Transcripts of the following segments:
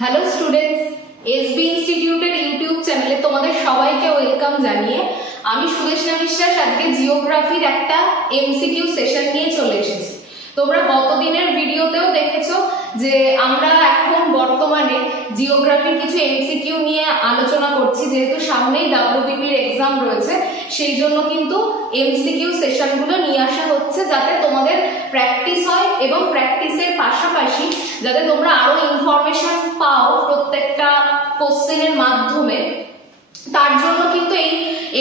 Hello students, SB ইনস্টিটিউটের YouTube চ্যানেলে তোমাদের সবাইকে ওয়েলকাম জানিয়ে আমি সুদেশনা বিশ্বাস আজকে জিওগ্রাফির একটা এমসিকিউ সেশন নিয়ে চলে এসেছি। তোমরা গতদিনের ভিডিওতেও দেখেছো যে আমরা এখন বর্তমানে জিওগ্রাফির কিছু এমসিকিউ নিয়ে আলোচনা করছি, যেহেতু সামনেই ডাব্লিউবিপির এক্সাম রয়েছে, সেই জন্য কিন্তু এমসিকিউ সেশনগুলো নিয়ে আসা হচ্ছে যাতে তোমাদের প্র্যাকটিস হয় এবং প্র্যাকটিসের পাশাপাশি যাতে তোমরা আরো ইনফরমেশন পাও প্রত্যেকটা কোশ্চেনের মাধ্যমে, তার জন্য কিন্তু এই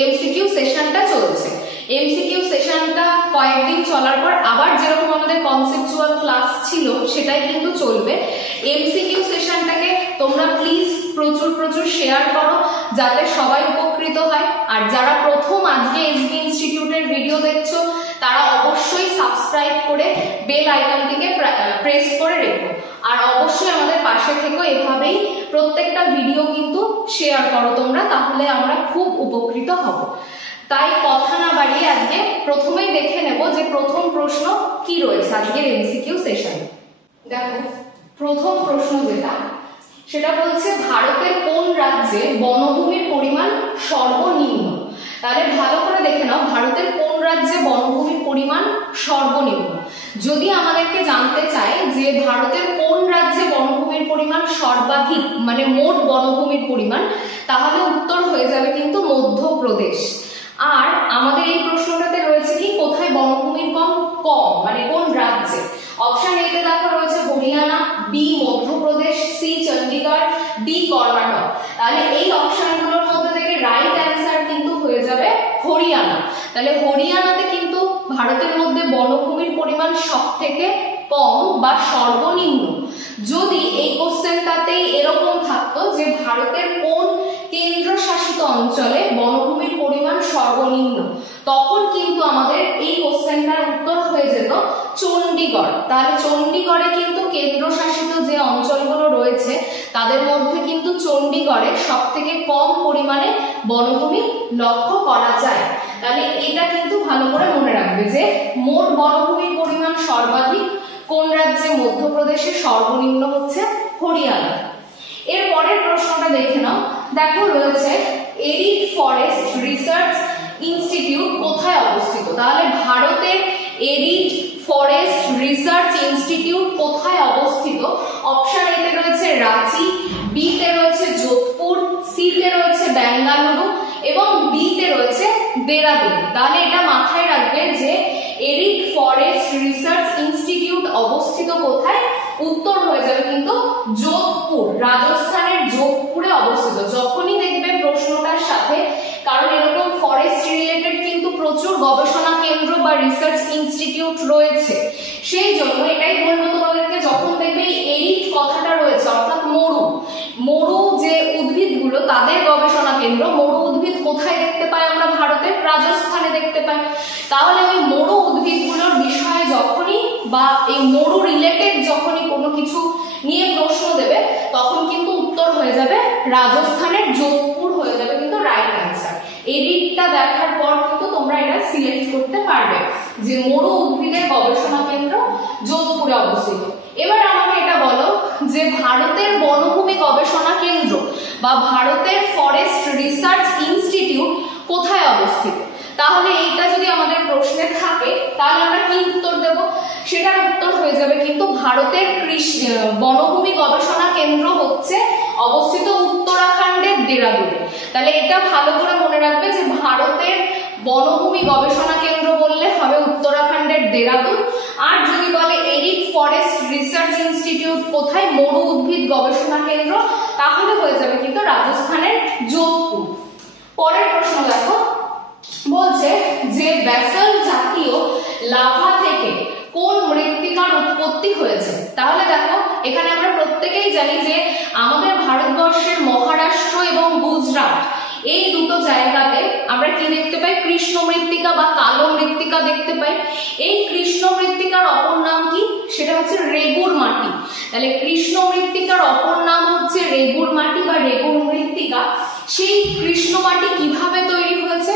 এমসিকিউ সেশনটা চলছে। এমসিকিউ সেশনটা কয়েকদিন চলার পর আবার যেরকম আমাদের কনসেপচুয়াল ক্লাস ছিল সেটাই কিন্তু চলবে। এমসিকিউ সেশনটাকে তোমরা প্লিজ প্রচুর শেয়ার করো যাতে সবাই উপকৃত হয়। আর যারা প্রথম আজকে এসবি ইনস্টিটিউটের ভিডিও দেখছো তারা অবশ্যই সাবস্ক্রাইব করে বেল আইকনটিকে প্রেস করে রেখো, আর অবশ্যই আমাদের পাশে থেকো। এভাবেই প্রত্যেকটা ভিডিও কিন্তু শেয়ার করো তোমরা, তাহলে আমরা খুব উপকৃত হব। তাই কথা না বাড়িয়ে আজকে প্রথমেই দেখে নেব যে প্রথম প্রশ্ন কি রয়েছে আজকের এমসিকিউ সেশনে। দেখো প্রথম প্রশ্ন সেটা বলছে ভারতের কোন রাজ্যে বনভূমির পরিমাণ সর্বনিম্ন। তাহলে ভালো করে দেখে নাও, ভারতের কোন রাজ্যে বনভূমির পরিমাণ সর্বনিম্ন। যদি আমাদেরকে জানতে চায় যে ভারতের কোন রাজ্যে বনভূমির পরিমাণ সর্বাধিক, মানে মোট বনভূমির পরিমাণ, তাহলে উত্তর হয়ে যাবে কিন্তু মধ্যপ্রদেশ। আর আমাদের এই প্রশ্নটাতে রয়েছে কি কোথায় বনভূমির কম, মানে কোন রাজ্যে। অপশন এ তে দেখো রয়েছে Haryana, B Madhya Pradesh, C Chandigarh, D Karnataka. তাহলে এই অপশনগুলোর মধ্যে থেকে রাইট অ্যান্সার কিন্তু হয়ে যাবে হরিয়ানা। তাহলে হরিয়ানাতে কিন্তু ভারতের মধ্যে বনভূমির পরিমাণ সবথেকে কম বা সর্বনিম্ন। যদি এই কোশ্চেনটাতেই এরকম থাকতো যে ভারতের কোন কেন্দ্রশাসিত অঞ্চলে বনভূমির পরিমাণ সর্বনিম্ন, তখন কিন্তু আমাদের এই কোশ্চেনটার উত্তর হয়ে যেত চণ্ডীগড়। তাহলে চণ্ডীগড়ে কিন্তু কেন্দ্রশাসিত যে অঞ্চলগুলো রয়েছে তাদের মধ্যে কিন্তু চণ্ডীগড়ে সবথেকে কম পরিমাণে বনভূমি লক্ষ্য করা যায়। তাহলে এটা কিন্তু ভালো করে মনে রাখবে যে মোট বনভূমির পরিমাণ সর্বাধিক কোন রাজ্যে, মধ্যপ্রদেশে, সর্বনিম্ন হচ্ছে হরিয়ানা। এর পরের প্রশ্নটা দেখে নাও। দেখো রয়েছে এরিড ফরেস্ট রিসার্চ ইনস্টিটিউট কোথায় অবস্থিত। তাহলে ভারতের এরিড ফরেস্ট রিসার্চ ইনস্টিটিউট কোথায় অবস্থিত। অপশন এ তে রয়েছে রাঁচি, বি তে রয়েছে যোধপুর, সি তে রয়েছে বেঙ্গালুরু এবং ডি তে রয়েছে দেরাদুন। তাহলে এটা মাথায় রাখবে যে এরিড ফরেস্ট রিসার্চ ইনস্টিটিউট অবস্থিত কোথায়, উত্তর হয়ে যাবে কিন্তু যোধপুর, রাজস্থানের যোধপুরে অবস্থিত। যখনই দেখবে প্রশ্নটার সাথে, কারণ এরকম ফরেস্ট রিলেটেড কিন্তু প্রচুর গবেষণা কেন্দ্র বা রিসার্চ ইনস্টিটিউট রয়েছে, সেই জন্য এটাই বলবো তোমাদেরকে, যখন দেখবে এরিড কথাটা রয়েছে অর্থাৎ মরু যে উদ্ভিদগুলো তাদের গবেষণা কেন্দ্র, মরু উদ্ভিদ কোথায় দেখতে পাই আমরা ভারতের, রাজস্থানে দেখতে পাই। তাহলে ওই মরু উদ্ভিদগুলোর বিষয়ে যখনই বা এই মরু রিলেটেড যখনই কোনো কিছু নিয়ে প্রশ্ন দেবে তখন কিন্তু উত্তর হয়ে যাবে রাজস্থানের যোধপুর হয়ে যাবে কিন্তু রাইট অ্যান্সার। এরিডটা দেখার পর কিন্তু তোমরা এটা সিলেক্ট করতে পারবে যে মরু উদ্ভিদের গবেষণা কেন্দ্র যোধপুরে অবস্থিত। এবার আমাকে এটা বলো যে ভারতের বনভূমি গবেষণা কেন্দ্র বা ভারতের ফরেস্ট রিসার্চ ইনস্টিটিউট কোথায় অবস্থিত। তাহলে এইটা যদি আমাদের প্রশ্নে থাকে তাহলে আমরা কি উত্তর দেব, সেটার উত্তর হয়ে যাবে কিন্তু ভারতের বনভূমি গবেষণা কেন্দ্র হচ্ছে অবস্থিত উত্তরাখণ্ডের দেরাদুনে। তাহলে এটা ভালো করে মনে রাখবে যে ভারতের বনভূমি গবেষণা কেন্দ্র বললে হবে উত্তরাখণ্ডের দেরাদুন। আর যদি বলে এরিড ফরেস্ট রিসার্চ ইনস্টিটিউট কোথায়, মরু উদ্ভিদ গবেষণা কেন্দ্র, তাহলে হয়ে যাবে কিন্তু রাজস্থানের যোধপুর। পরের প্রশ্ন দেখো, বলছে যে ব্যাসল্ট জাতীয় লাভা থেকে কোন মৃত্তিকার উৎপত্তি হয়েছে। তাহলে দেখো এখানে আমরা প্রত্যেকেই জানি যে আমাদের ভারতবর্ষের মহারাষ্ট্র এবং গুজরাট এই দুটো জায়গাতে আমরা কি দেখতে পাই, কৃষ্ণ মৃত্তিকা বা কালো মৃত্তিকা দেখতে পাই। এই কৃষ্ণ মৃত্তিকার অপর নাম কি, সেটা হচ্ছে রেগুর মাটি। তাহলে কৃষ্ণ মৃত্তিকার অপর নাম হচ্ছে রেগুর মাটি বা রেগুর মৃত্তিকা। সেই কৃষ্ণ মাটি কিভাবে তৈরি হয়েছে,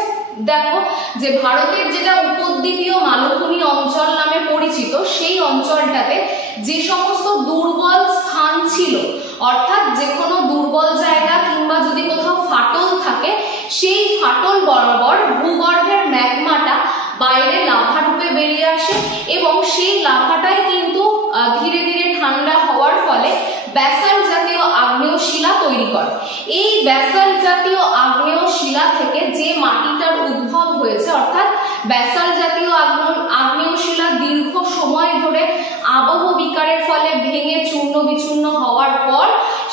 দেখো যে ভারতের যেটা উপদ্বীপীয় মালভূমি অঞ্চল নামে পরিচিত, সেই অঞ্চলটাতে যে সমস্ত দুর্বল স্থান ছিল, অর্থাৎ সেই ফাটল বরাবর ভূগর্ভের ম্যাগমাটা বাইরে লাভা রূপে বেরিয়ে আসে এবং সেই লাভাটাই কিন্তু ধীরে ধীরে ঠান্ডা হওয়ার ফলে ব্যাসাল্ট জাতীয় আগ্নেয় শিলা তৈরি করে। এই ব্যাসাল্ট জাতীয় আগ্নেয় শিলা থেকে যে মাটিটার উদ্ভব হয়েছে, অর্থাৎ ব্যাসাল্ট জাতীয় আগ্নেয় শিলা দীর্ঘ সময় ধরে আবহ বিকারের ফলে ভেঙে চূর্ণ বিচূর্ণ হওয়ার পর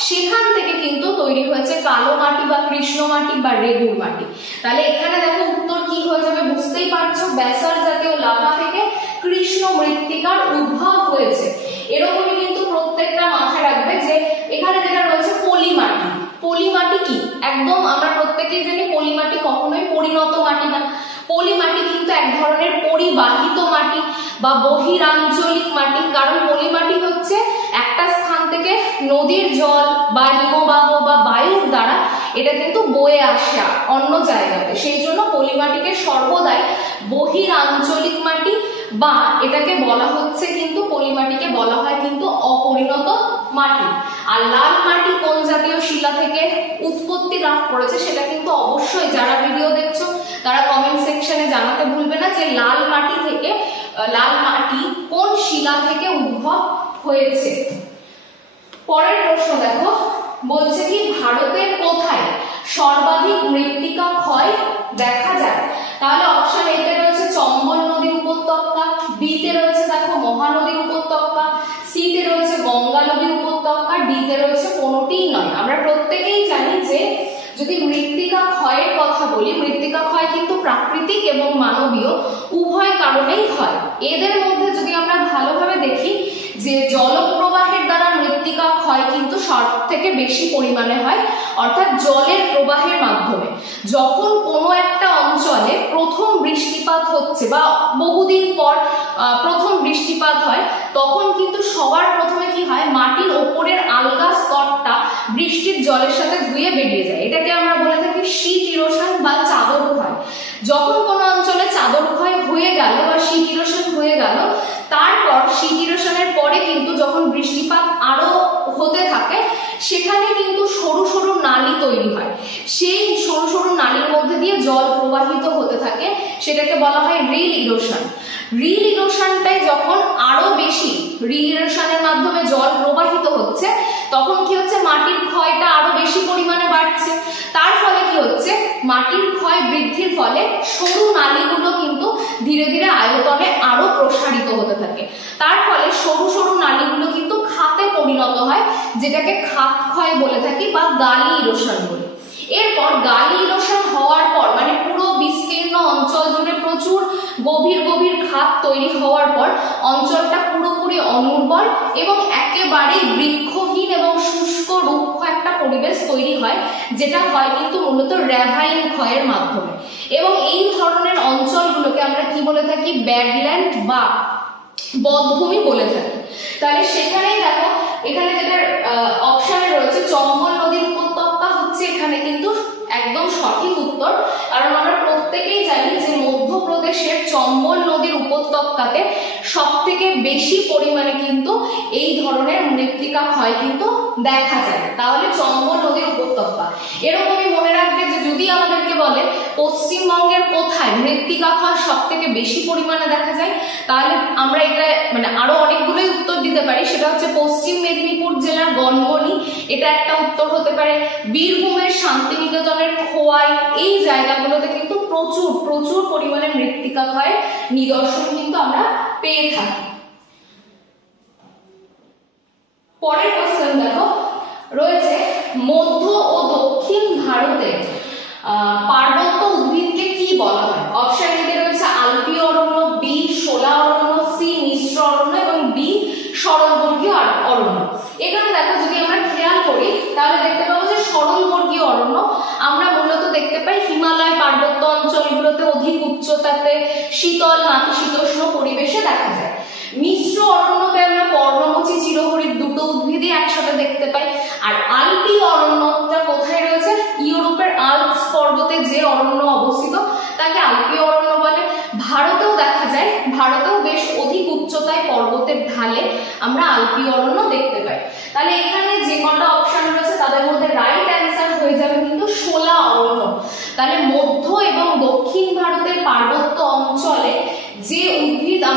সেখান থেকে কিন্তু তৈরি হয়েছে কালো মাটি বা কৃষ্ণ মাটি বা রেগুর মাটি। তাহলে এখানে দেখো উত্তর কি হয়ে যাবে বুঝতেই পারছো, ব্যাসাল্ট জাতীয় লাভা থেকে কৃষ্ণ মৃত্তিকার উদ্ভব হয়েছে। এরকমই কিন্তু প্রত্যেকটা মাথায় রাখবে যে এখানে যেটা রয়েছে পলি মাটি। পলি মাটি কি? একদম আমরা প্রত্যেকেই জানি পলি মাটি কখনোই পরিণত মাটি না। পলি মাটি কিন্তু এক ধরনের পরিবাহিত মাটি বা বহিরাঞ্চলিক মাটি। কারণ পলি মাটি হচ্ছে একটা স্থান থেকে নদীর জল বা হিমবাহ বা বায়ুর দ্বারা এটা কিন্তু বয়ে আসে অন্য জায়গাতে, সেই জন্য পলি মাটিকে সর্বদাই বহিরাঞ্চলিক মাটি বা এটাকে বলা হচ্ছে কিন্তু পলি মাটিকে বলা হয় কিন্তু অপরিণত মাটি। আর লাল মাটি কোন জাতীয় শিলা থেকে উৎপত্তি লাভ করেছে সেটা কিন্তু অবশ্যই যারা ভিডিও দেখছো তারা কমেন্ট সেকশনে জানাতে ভুলবে না যে লাল মাটি কোন শিলা থেকে উদ্ভব হয়েছে। পরের প্রশ্ন দেখো, বলছে কি ভারতের কোথায় সর্বাধিক মৃত্তিকা ক্ষয় দেখা যায়? তাহলে অপশন এ তে রয়েছে চম্বল নদীর উপত্যকা, বি তে রয়েছে দেখো মহানদীর উপত্যকা, সি তে রয়েছে গঙ্গা নদীর উপত্যকা, ডি তে রয়েছে কোনোটিই নয়। আমরা প্রত্যেকেই জানি যে যদি মৃত্তিকা ক্ষয়ের কথা বলি, মৃত্তিকা ক্ষয় কিন্তু প্রাকৃতিক এবং মানবীয় উভয় কারণেই হয়। এদের মধ্যে যদি আমরা ভালোভাবে দেখি যে জলপ্রবাহের দ্বারা মৃত্তিকা ক্ষয় কিন্তু সব থেকে বেশি পরিমাণে হয়, অর্থাৎ জলের প্রবাহের মাধ্যমে। যখন কোনো একটা অঞ্চলে প্রথম বৃষ্টিপাত হচ্ছে বা বহুদিন পর প্রথম বৃষ্টিপাত হয়, তখন কিন্তু সবার প্রথমে কি হয়, মাটির ওপরের আলগা স্তরটা বৃষ্টির জলের সাথে ধুয়ে বেরিয়ে যায়। এটাকে আমরা বলে থাকি শীত ইরোশন বা চাদর ক্ষয়। যখন কোনো অঞ্চলে চাদর ক্ষয় হয়ে গেল বা শীত ইরোশন হয়ে গেল, তারপর শীত ইরোশনের পরে কিন্তু যখন বৃষ্টিপাত আরো হতে থাকে সেখানে কিন্তু সরু সরু নালী তৈরি হয়। সেই সরু সরু নালীর মধ্যে দিয়ে জল প্রবাহিত হতে থাকে, সেটাকে বলা হয় রিল ইরোশন। রিল ইরোশনটাই যখন আরো বেশি, রিল ইরোশনের মাধ্যমে জল প্রবাহিত হচ্ছে, তখন কি হচ্ছে, মাটির ক্ষয়টা আরো বেশি পরিমাণে বাড়ছে। তার ফলে কি হচ্ছে, মাটির ক্ষয় বৃদ্ধির ফলে সরু নালীগুলো কিন্তু ধীরে ধীরে আয়তনে আরো প্রসারিত হতে থাকে। তার ফলে সরু সরু নালীগুলো কিন্তু খাতে পরিণত হয়, যেটাকে খাত ক্ষয় বলে থাকি বা গালি ইরোশন বলি। এরপর গালি ইরোশন হওয়ার পর মানে পুরো বিস্তীর্ণ অঞ্চল জুড়ে প্রচুর গভীর গভীর খাত তৈরি হওয়ার পর অঞ্চলটা পুরোপুরি অনুর্বর এবং একেবারেই বৃক্ষহীন এবং শুষ্ক রুক্ষ একটা পরিবেশ তৈরি হয়, যেটা হয় কিন্তু মূলত র্যাভাইন ক্ষয়ের মাধ্যমে। এবং এই ধরনের অঞ্চলগুলোকে আমরা কি বলে থাকি, ব্যাডল্যান্ড বা বধ্যভূমি বলে থাকি। তাহলে সেখানেই দেখো এখানে যেটা অপশনে রয়েছে চম্বল নদীর উপত্যকা হচ্ছে এখানে কিন্তু একদম সঠিক উত্তর। কারণ আমরা প্রত্যেকেই জানি যে মধ্যপ্রদেশের চম্বল নদীর উপত্যকাতে সব থেকে বেশি পরিমাণে কিন্তু এই ধরনের মৃত্তিকা ক্ষয় কিন্তু দেখা যায়। তাহলে চম্বল নদীর উপত্যকা। এরকমই মনে রাখবে যে যদি আমাদেরকে বলে পশ্চিমবঙ্গের কোথায় মৃত্তিকা ক্ষয় সব থেকে বেশি পরিমাণে দেখা যায়, তাহলে আমরা এটা মানে আরো অনেকগুলোই উত্তর দিতে পারি। সেটা হচ্ছে পশ্চিম মেদিনীপুর জেলার গনগনি, এটা একটা উত্তর হতে পারে। বীরভূমের শান্তিনিকেতনের খোয়াই, এই জায়গাগুলোতে কিন্তু প্রচুর প্রচুর পরিমাণে মৃত্তিকা ক্ষয়ের নিদর্শন কিন্তু আমরা পেয়ে থাকি। পরের কোশ্চেন দেখো রয়েছে মধ্য ও দক্ষিণ ভারতে পার্বত্য উদ্ভিদকে কি বলা হয়? অপশন এ রয়েছে আলপীয় অরণ্য, বি শোলা অরণ্য, সি মিশ্র অরণ্য এবং ডি সরলবর্গীয় অরণ্য। এখানে দেখো যদি আমরা খেয়াল করি তাহলে দেখতে পাবো যে সরলবর্গীয় অরণ্য আমরা মূলত দেখতে পাই হিমালয় পার্বত্য অঞ্চলগুলোতে অধিক উচ্চতাতে শীতল নাতিশীতোষ্ণ পরিবেশে দেখা যায়। মিশ্র অরণ্যতে আমরা পর্ণমোচী চিরহরিৎ দুটো উদ্ভিদই একসাথে দেখতে পাই। আর আলপীয় অরণ্যটা কোথায় রয়েছে? ইউরোপের আল্পস পর্বতে যে অরণ্য অবস্থিত তাকে আলপীয় অরণ্য বলে। ভারতেও দেখা যায়, ভারতেও বেশ অধিক উচ্চতায় পর্বতের ঢালে আমরা আলপীয় অরণ্য দেখতে পাই। তাহলে এখানে যে কটা অপশন রয়েছে তাদের মধ্যে রাইট অ্যান্সার হয়ে যাবে কিন্তু শোলা অরণ্য। তাহলে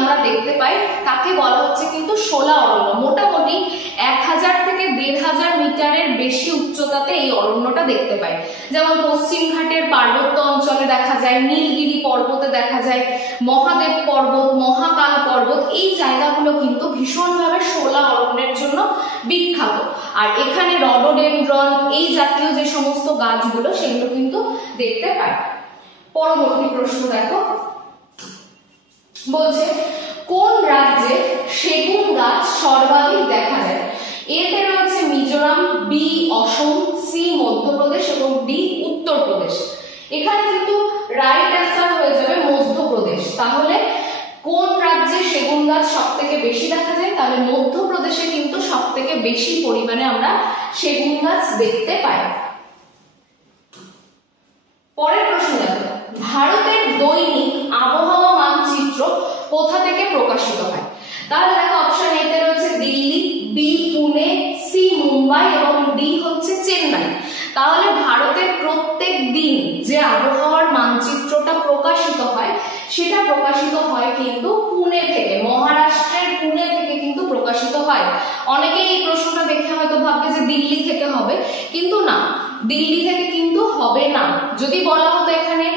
আমরা দেখতে পাই তাকে বলা হচ্ছে কিন্তু শোলা অরণ্য। মোটামুটি 1000 থেকে 1500 মিটারের বেশি উচ্চতাতে এই অরণ্যটা দেখতে পাই। যেমন পশ্চিমঘাটের পার্বত্য অঞ্চলে দেখা যায়, নীলগিরি পর্বতে দেখা যায়, মহাদেব পর্বত, মহাকাল পর্বত, এই জায়গাগুলো কিন্তু ভীষণভাবে শোলা অরণ্যের জন্য বিখ্যাত। আর এখানে রডোডেনড্রন এই জাতীয় যে সমস্ত গাছগুলো সেগুলো কিন্তু দেখতে পাই। পরবর্তী প্রশ্ন দেখো, বলছে কোন রাজ্যে সেগুন গাছ সর্বাধিক দেখা যায়? এতে রয়েছে মিজোরাম, বি অসম, সি মধ্যপ্রদেশ এবং ডি উত্তরপ্রদেশ। এখানে কিন্তু রাইট অ্যান্সার হয়ে যাবে মধ্যপ্রদেশ। তাহলে কোন রাজ্যে সেগুন গাছ সব থেকে বেশি দেখা যায়? তাহলে মধ্যপ্রদেশে কিন্তু সব থেকে বেশি পরিমাণে আমরা সেগুন গাছ দেখতে পাই। পরের প্রশ্ন দেখো, ভারতের দৈনিক আবহাওয়া মানচিত্র কোথা থেকে প্রকাশিত হয়? তাহলে দেখো অপশন এ তে রয়েছে দিল্লি, বি পুনে, সি মুম্বাই এবং ডি হচ্ছে চেন্নাই। তাহলে ভারতের প্রত্যেক দিন যে আবহাওয়ার মানচিত্রটা প্রকাশিত হয় সেটা প্রকাশিত হয় কিন্তু পুনে থেকে, মহারাষ্ট্রের পুনে থেকে কিন্তু প্রকাশিত হয়। অনেকেই এই প্রশ্নটা দেখে হয়তো ভাববে যে দিল্লি থেকে হবে, কিন্তু না, দিল্লি থেকে কিন্তু হবে না। যদি বলা হতো এখানে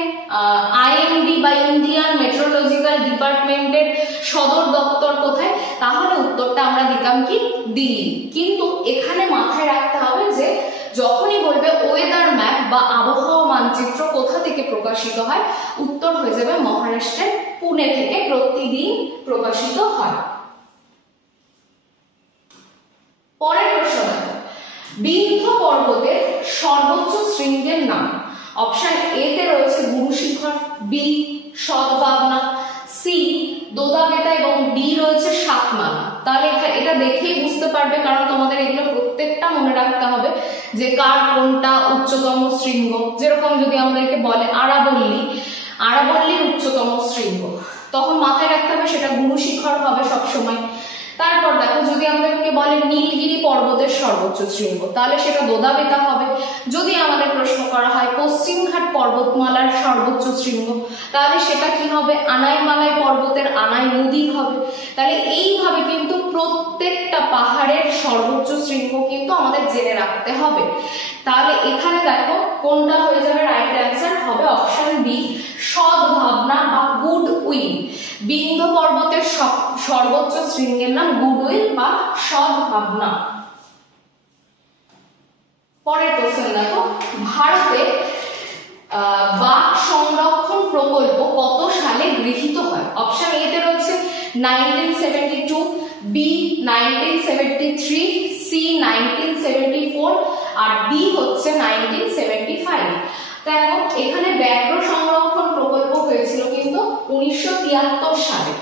আইএমডি বা ইন্ডিয়ান মেট্রোলজিক্যাল ডিপার্টমেন্টের সদর দপ্তর কোথায়, তাহলে উত্তরটা আমরা দিতাম কি দিল্লি। কিন্তু এখানে মাথায় রাখতে হবে যে যখনই বলবে ওয়েদার ম্যাপ বা আবহাওয়া মানচিত্র কোথা থেকে প্রকাশিত হয়, উত্তর হয়ে যাবে মহারাষ্ট্রের পুনে থেকে প্রতিদিন প্রকাশিত হয়। পরের প্রশ্ন দেখো, বিন্ধ্য পর্বতের সর্বোচ্চ শৃঙ্গের নাম? অপশন এ তে রয়েছে গুরু শিখর, বি সদভাবনা, সি দোদাবেতা এবং ডি রয়েছে সাতমালা। তাহলে এটা দেখেই বুঝতে পারবে, কারণ তোমাদের এগুলো প্রত্যেকটা মনে রাখতে হবে যে কার কোনটা উচ্চতম শৃঙ্গ। যেরকম যদি আমাদেরকে বলে আরাবল্লীর উচ্চতম শৃঙ্গ, তখন মাথায় রাখতে হবে সেটা গুরু শিখর হবে সবসময়। তারপর দেখো যদি আমাদেরকে বলে নীলগিরি পর্বতের সর্বোচ্চ শৃঙ্গ, তাহলে সেটা দোদাবেতা হবে। যদি আমাদের প্রশ্ন করা হয় পশ্চিমঘাট পর্বতমালার সর্বোচ্চ শৃঙ্গ, তাহলে সেটা কি হবে? আনাইমালাই পর্বতের আনাই নদী হবে। তাহলে এইভাবে কিন্তু প্রত্যেকটা পাহাড়ের সর্বোচ্চ শৃঙ্গ কিন্তু আমাদের জেনে রাখতে হবে। তাহলে এখানে দেখো কোনটা হয়ে যাবে রাইট অ্যান্সার, হবে অপশন বি সদভাবনা বা গুডউইল। বিন্ধ্য পর্বতের সর্বোচ্চ শৃঙ্গের নাম গুডউইল বা সদভাবনা। পরের কোশ্চেন দেখো, ভারতে বাঘ সংরক্ষণ প্রকল্প কত সালে গৃহীত হয়? অপশন এ তে রয়েছে 1972, বি 1973, সি 1974 আর ডি হচ্ছে 1975। দেখো এখানে ব্যাঘ্র সংরক্ষণ প্রকল্প হয়েছিল কিন্তু 1973 সালে।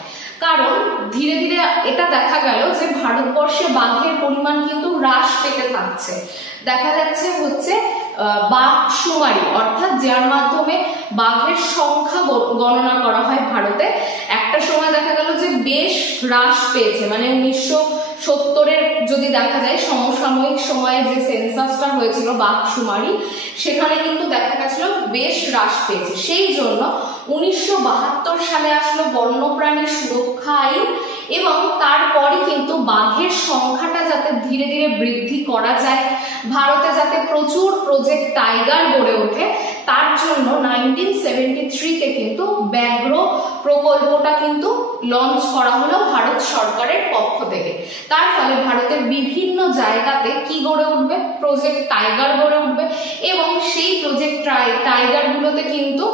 কারণ ধীরে ধীরে এটা দেখা গেল যে ভারতবর্ষে বাঘের পরিমাণ কিন্তু হ্রাস পেতে থাকছে। দেখা যাচ্ছে হচ্ছে বাঘশুমারি, অর্থাৎ যার মাধ্যমে বাঘের সংখ্যা গণনা করা হয় ভারতে, একটা সময় দেখা গেল যে বেশ হ্রাস পেয়েছে। মানে 1970-এর যদি দেখা যায় সমসাময়িক সময়ে যে সেন্সাসটা হয়েছিল বাঘশুমারি, সেখানে কিন্তু দেখা গেছিল বেশ হ্রাস পেয়েছে। সেই জন্য 1972 সালে আসলো বন্যপ্রাণী সুরক্ষা আইন, এবং তারপরে কিন্তু বাঘের সংখ্যাটা যাতে ধীরে ধীরে বৃদ্ধি করা যায়, ভারতে যাতে প্রচুর প্রজেক্ট টাইগার গড়ে ওঠে, তার জন্য 1973-তে কিন্তু ব্যাঘ্র প্রকল্পটা কিন্তু লঞ্চ করা হলো ভারত সরকারের পক্ষ থেকে। তার ফলে ভারতের বিভিন্ন জায়গাতে কি গড়ে উঠবে? প্রজেক্ট টাইগার গড়ে উঠবে, এবং সেই প্রজেক্ট টাইগার গুলোতে কিন্তু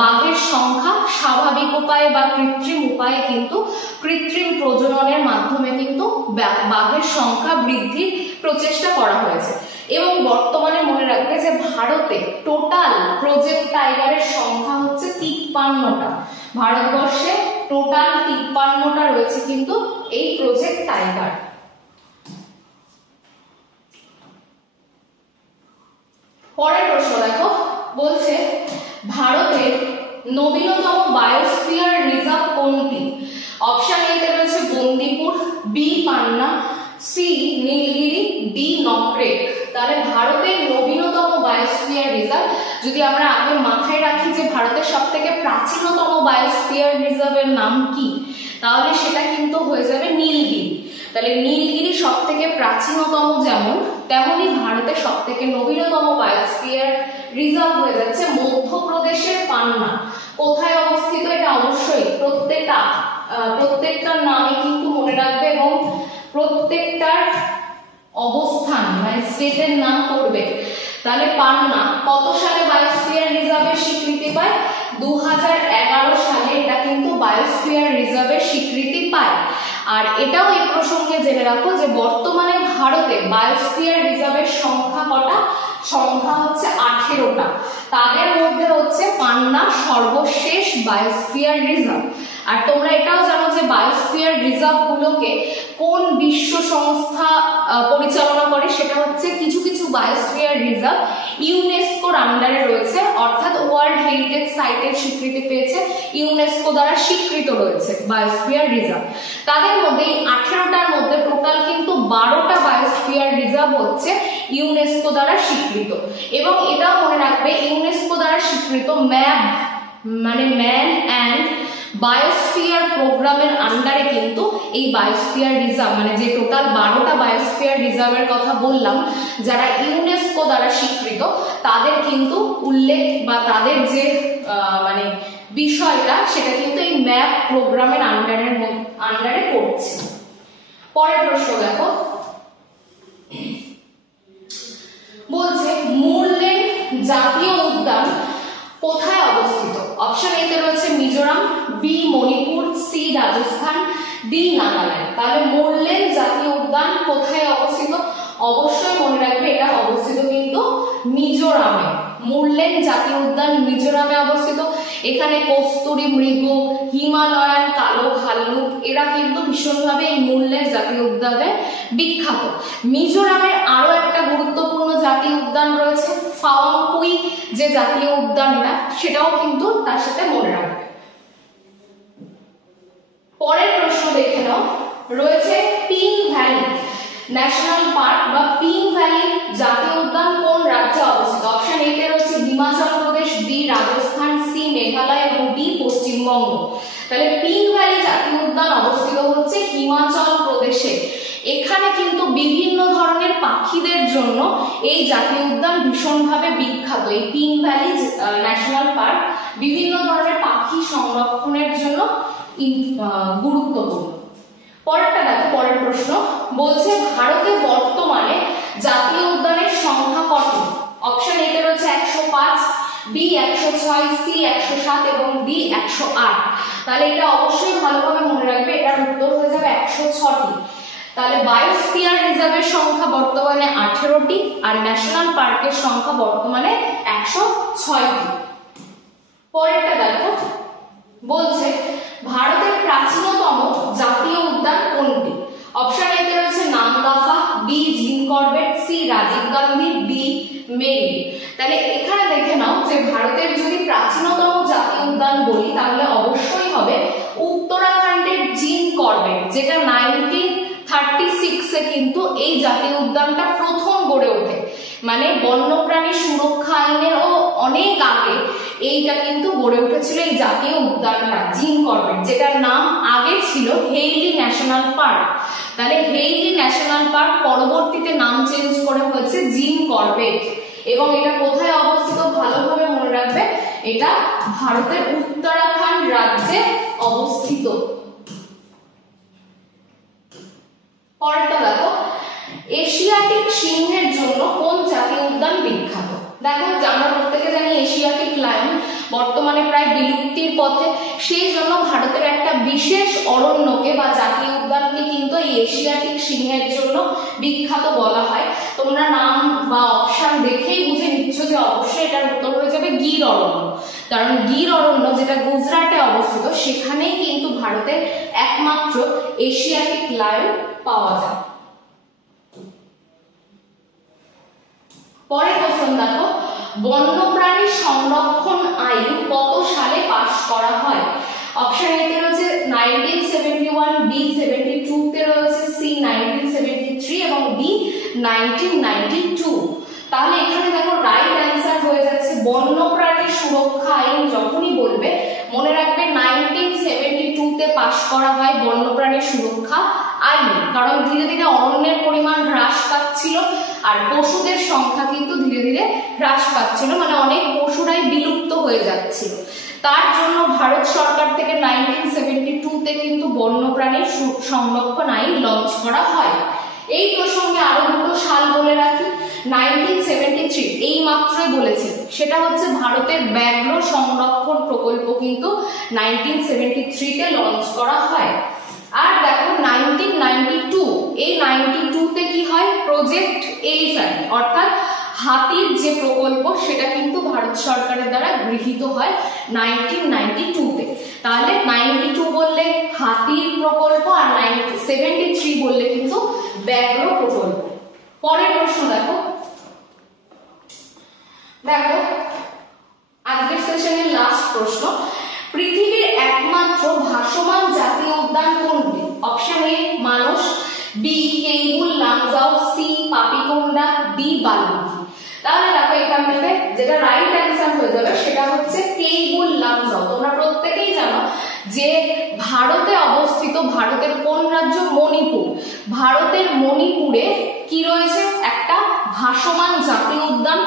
বাঘের সংখ্যা স্বাভাবিক উপায়ে বা কৃত্রিম উপায়ে কিন্তু কৃত্রিম প্রজননের মাধ্যমে কিন্তু বাঘের সংখ্যা বৃদ্ধির প্রচেষ্টা করা হয়েছে। এবং বর্তমানে মনে রাখবে যে ভারতে টোটাল প্রজেক্ট টাইগারের সংখ্যা হচ্ছে 53টা। ভারতবর্ষে টোটাল 53টা রয়েছে কিন্তু এই প্রজেক্ট টাইগার। পরের প্রশ্ন দেখো, বলছে ভারতের নবীনতম বায়োস্ফিয়ার রিজার্ভ কোনটি? অপশন এ তে রয়েছে বন্দিপুর, বি পান্না, সি নীলগিরি, ডি নকরেক। তাহলে ভারতের নবীনতম বায়োস্ফিয়ার বায়োস্ফিয়ার রিজার্ভ। যদি আমরা আগে মাথায় রাখি যে ভারতের সবথেকে প্রাচীনতম বায়োস্ফিয়ার রিজার্ভের নাম কি, তাহলে সেটা কিন্তু হয়ে যাবে নীলগিরি। তাহলে নীলগিরি সবথেকে প্রাচীনতম যেমন, তেমনি ভারতের সবথেকে নবীনতম বায়োস্ফিয়ার রিজার্ভ হয়ে যাচ্ছে মধ্যপ্রদেশের পান্না। কোথায় অবস্থিত এটা অবশ্যই প্রত্যেকটার নামে কিন্তু মনে রাখবে এবং প্রত্যেকটার অবস্থান মানে স্টেটের নাম করবে। তাহলে পান্না কত সালে বায়োস্ফিয়ার রিজার্ভের স্বীকৃতি পায়? 2011 সালে এটা কিন্তু বায়োস্ফিয়ার রিজার্ভের স্বীকৃতি পায়। আর এটাও এই প্রসঙ্গে জেনে রাখো যে বর্তমানে ভারতে বায়োস্ফিয়ার রিজার্ভের সংখ্যা কটা? সংখ্যা হচ্ছে 18টা। তাদের মধ্যে হচ্ছে পান্না সর্বশেষ বায়োস্ফিয়ার রিজার্ভ। আর তোমরা এটাও জানো যে বায়োস্ফিয়ার রিজার্ভ গুলোকে কোন বিশ্ব সংস্থা পরিচালনা করে, সেটা হচ্ছে কিছু কিছু বায়োস্ফিয়ার রিজার্ভ ইউনেস্কোর আন্ডারে রয়েছে, অর্থাৎ ওয়ার্ল্ড হেরিটেজ সাইটের স্বীকৃতি পেয়েছে, ইউনেস্কো দ্বারা স্বীকৃত রয়েছে বায়োস্ফিয়ার রিজার্ভ। তাদের মধ্যে 18টার মধ্যে টোটাল কিন্তু 12টা বায়োস্ফিয়ার রিজার্ভ হচ্ছে ইউনেস্কো দ্বারা স্বীকৃত। এবং এটাও মনে রাখবে ইউনেস্কো দ্বারা স্বীকৃত ম্যাপ মানে ম্যান অ্যান্ড বায়োস্ফিয়ার প্রোগ্রামের আন্ডারে কিন্তু এই বায়োস্ফিয়ার রিজার্ভ মানে যে টোটাল 12টা বায়োস্ফিয়ার রিজার্ভের কথা বললাম যারা ইউনেস্কো দ্বারা স্বীকৃত, তাদের কিন্তু উল্লেখ বা তাদের যে মানে বিষয়টা সেটা কিন্তু এই ম্যাপ প্রোগ্রামের আন্ডারে পড়ছে। পরের প্রশ্ন দেখো, বলছে মুরলেন জাতীয় উদ্যান কোথায় অবস্থিত? অপশন এ তে রয়েছে Mizoram, B Manipur, C Rajasthan, D Nagaland. তাহলে মুরলেন জাতীয় উদ্যান কোথায় অবস্থিত? অবশ্যই মনে রাখবে এটা অবস্থিত কিন্তু মিজোরামে। মুরলেন জাতীয় উদ্যান মিজোরামে অবস্থিত। এখানে কস্তুরী মৃগ, হিমালয়ান কালো ভাল্লুক এরা কিন্তু ভীষণভাবে এই মুরলেন জাতীয় উদ্যানে বিখ্যাত। মিজোরামের আরো একটা গুরুত্বপূর্ণ জাতীয় উদ্যান রয়েছে ফাওয়াংপুই যে জাতীয় উদ্যানটা, সেটাও কিন্তু তার সাথে মনে রাখবে। পরের প্রশ্ন দেখে নাও, রয়েছে পিন ভ্যালি ন্যাশনাল পার্ক বা পিন ভ্যালি জাতীয় উদ্যান কোন রাজ্যে অবস্থিত? অপশন এ তে রয়েছে হিমাচল প্রদেশ, বি রাজস্থান, সি মেঘালয় এবং ডি পশ্চিমবঙ্গ। তাহলে পিন ভ্যালি জাতীয় উদ্যান অবস্থিত হচ্ছে হিমাচল প্রদেশে। এখানে কিন্তু বিভিন্ন ধরনের পাখিদের জন্য এই জাতীয় উদ্যান ভীষণভাবে বিখ্যাত। এই পিন ভ্যালি ন্যাশনাল পার্ক বিভিন্ন ধরনের পাখি সংরক্ষণের জন্য গুরুত্বপূর্ণ। পরেরটা দেখো, পরের প্রশ্ন বলছে ভারতে বর্তমানে জাতীয় উদ্যানের সংখ্যা কত? অপশন এ তে রয়েছে 105, বি 106, সি 107 এবং ডি 108। তাহলে এটা অবশ্যই ভালোভাবে মনে রাখবে, এটার উত্তর হয়ে যাবে 106টি। তাহলে বায়োস্ফিয়ার রিজার্ভের সংখ্যা বর্তমানে 18টি আর ন্যাশনাল পার্কের সংখ্যা বর্তমানে 106টি। পরেরটা দেখো, বলছে ভারতের প্রাচীনতম জাতীয় উদ্যান কোনটি? অপশন এ তে রয়েছে Namdapha, B Jim Corbett, C Rajiv Gandhi, D মেরি। তাহলে এখানে দেখে নাও যে ভারতের যদি প্রাচীনতম জাতীয় উদ্যান বলি তাহলে অবশ্যই হবে উত্তরাখণ্ডের জিম করবেট, যেটা 1936 এ কিন্তু এই জাতীয় উদ্যানটা প্রথম গড়ে ওঠে। মানে বন্যপ্রাণী সুরক্ষা আইনেরও অনেক আগে এইটা কিন্তু গড়ে উঠেছিল এই জাতীয় উদ্যানটা জিম করবেট, যেটার নাম আগে ছিল হেইলি ন্যাশনাল পার্ক। তাহলে হেইলি ন্যাশনাল পার্ক পরবর্তীতে নাম চেঞ্জ করে হয়েছে জিম করবেট। এবং এটা কোথায় অবস্থিত ভালোভাবে মনে রাখবে, এটা ভারতের উত্তরাখণ্ড রাজ্যে অবস্থিত। পরেরটা দেখো, এশিয়াটিক সিংহের জন্য কোন জাতীয় উদ্যান বিখ্যাত? দেখো আমরা প্রত্যেকে জানি এশিয়াটিক লায়ন বর্তমানে প্রায় বিলুপ্তির পথে, সেই জন্য ভারতের একটা বিশেষ অরণ্যকে বা জাতীয় উদ্যানকে কিন্তু এই এশিয়াটিক সিংহের জন্য বিখ্যাত বলা হয়। তোমরা নাম বা অপশন দেখেই বুঝে নিচ্ছ যে অবশ্যই এটার উত্তর হয়ে যাবে গির অরণ্য। কারণ গির অরণ্য যেটা গুজরাটে অবস্থিত, সেখানেই কিন্তু ভারতের একমাত্র এশিয়াটিক লায়ন পাওয়া যায়। পরের কোশ্চেন দেখো, বন্যপ্রাণী সংরক্ষণ আইন কত সালে পাস করা হয়? অপশন এ তে রয়েছে 1971, বি 72 তে রয়েছে, সি 1973 এবং ডি 1992। তাহলে এখানে দেখো রাইট অ্যান্সার হয়ে সুরক্ষা আইন যখনই বলবে মনে রাখবে 1972 তে পাশ করা হয় বন্যপ্রাণী সুরক্ষা আইন, কারণ ধীরে ধীরে অরণ্যের পরিমাণ হ্রাস পাচ্ছিল আর পশুদের সংখ্যা কিন্তু ধীরে ধীরে হ্রাস পাচ্ছিল, মানে অনেক পশুরাই বিলুপ্ত হয়ে যাচ্ছিল। তার জন্য ভারত সরকার থেকে 1972 তে কিন্তু বন্যপ্রাণী সংরক্ষণ আইন লঞ্চ করা হয়। এই প্রসঙ্গে আরো দুটো সাল বলে রাখি। 1973 এই মাত্রই বলেছি, সেটা হচ্ছে ভারতের ব্যাঘ্র সংরক্ষণ প্রকল্প কিন্তু 1973 তে লঞ্চ করা হয়। আর দেখো 1992 এই 92 তে কি হয়, প্রজেক্ট এলিফ্যান্ট অর্থাৎ হাতির যে প্রকল্প সেটা কিন্তু ভারত সরকারের দ্বারা গৃহীত হয় 1992 তে। তাহলে 92 বললে হাতির প্রকল্প আর 73 বললে কিন্তু ব্যাঘ্র প্রকল্প। পরের প্রশ্ন দেখো, আজকের সেশনের লাস্ট প্রশ্ন, পৃথিবীর একমাত্র ভাসমান জাতীয় উদ্যান কোনটি? Option A Manas, B Keibul Lamjao, C Papikonda, D Baluki. তাহলে দেখো এখান থেকে যেটা রাইট অ্যান্সার হয়ে যাবে সেটা হচ্ছে কেইবুল লামজাও। তোমরা প্রত্যেকেই জানো যে ভারতে অবস্থিত, ভারতের কোন রাজ্য? মণিপুর। ভারতের মণিপুরে কি রয়েছে? একটা ভাসমান জাতীয় উদ্যান।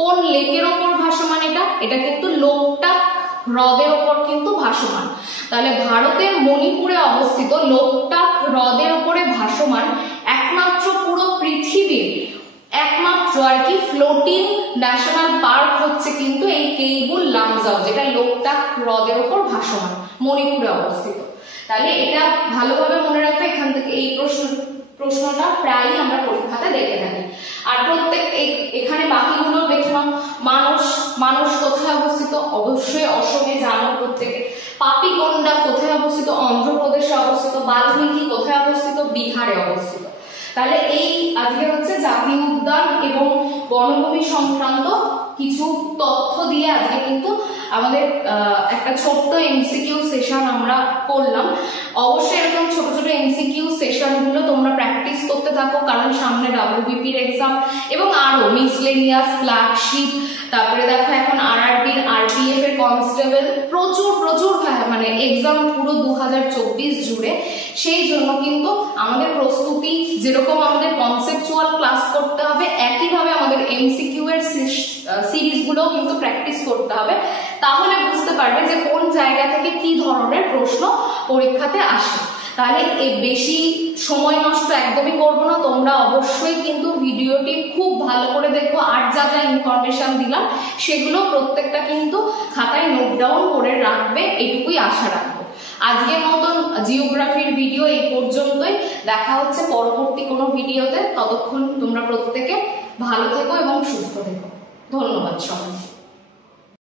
কোন লেকের ওপর ভাসমান? এটা কিন্তু লোকটাক হ্রদের ওপর কিন্তু ভাসমান। তাহলে ভারতের মণিপুরে অবস্থিত লোকটাক হ্রদের উপরে ভাসমান একমাত্র পুরো পৃথিবীর একমাত্র আর কি ফ্লোটিং ন্যাশনাল পার্ক হচ্ছে কিন্তু এই কেইবুল লামজাও, যেটা লোকটাক হ্রদের উপর ভাসমান, মণিপুরে অবস্থিত। তাহলে এটা ভালোভাবে মনে রাখবে, এখান থেকে এই প্রশ্নটা প্রায়ই আমরা পরীক্ষাতে দেখে থাকি। আর প্রত্যেক এখানে বাকিগুলো দেখে নাও। মানস কোথায় অবস্থিত? অবশ্যই অসমে, জানো প্রত্যেকে। পাপিকোন্ডা কোথায় অবস্থিত? অন্ধ্রপ্রদেশে অবস্থিত। বাল্মীকি কোথায় অবস্থিত? বিহারে অবস্থিত। তাহলে এই আজকে হচ্ছে জাতীয় উদ্যান এবং বনভূমি সংক্রান্ত কিছু তথ্য দিয়ে আজকে কিন্তু আমাদের একটা ছোট্ট এমসিকিউ সেশন আমরা করলাম। অবশ্যই এরকম ছোট ছোট এমসিকিউ সেশন গুলো তোমরা প্র্যাকটিস করতে থাকো, কারণ সামনে WBP এর এক্সাম এবং আরো মিসলেনিয়াস, ফ্ল্যাগশিপ, তারপরে দেখো এখন RRB, RPF এর কনস্টেবল, প্রচুর মানে এক্সাম পুরো 2024 জুড়ে। সেই জন্য কিন্তু আমাদের প্রস্তুতি যেরকম আমাদের কনসেপচুয়াল ক্লাস করতে হবে, একইভাবে আমাদের MCQ এর সিরিজগুলো কিন্তু প্র্যাকটিস করতে হবে। তাহলে বুঝতে পারবে যে কোন জায়গা থেকে কি ধরনের প্রশ্ন পরীক্ষাতে আসে। তাহলে বেশি সময় নষ্ট একদমই করবো না, তোমরা অবশ্যই কিন্তু ভিডিওটি খুব ভালো করে দেখো। আর যা যা ইনফরমেশন দিলাম সেগুলো প্রত্যেকটা কিন্তু খাতায় নোট ডাউন করে রাখবে, এটুকুই আশা রাখবো। আজকের মতন জিওগ্রাফির ভিডিও এই পর্যন্তই। দেখা হচ্ছে পরবর্তী কোনো ভিডিওতে। ততক্ষণ তোমরা প্রত্যেকে ভালো থেকো এবং সুস্থ থেকো। ধন্যবাদ সবাই।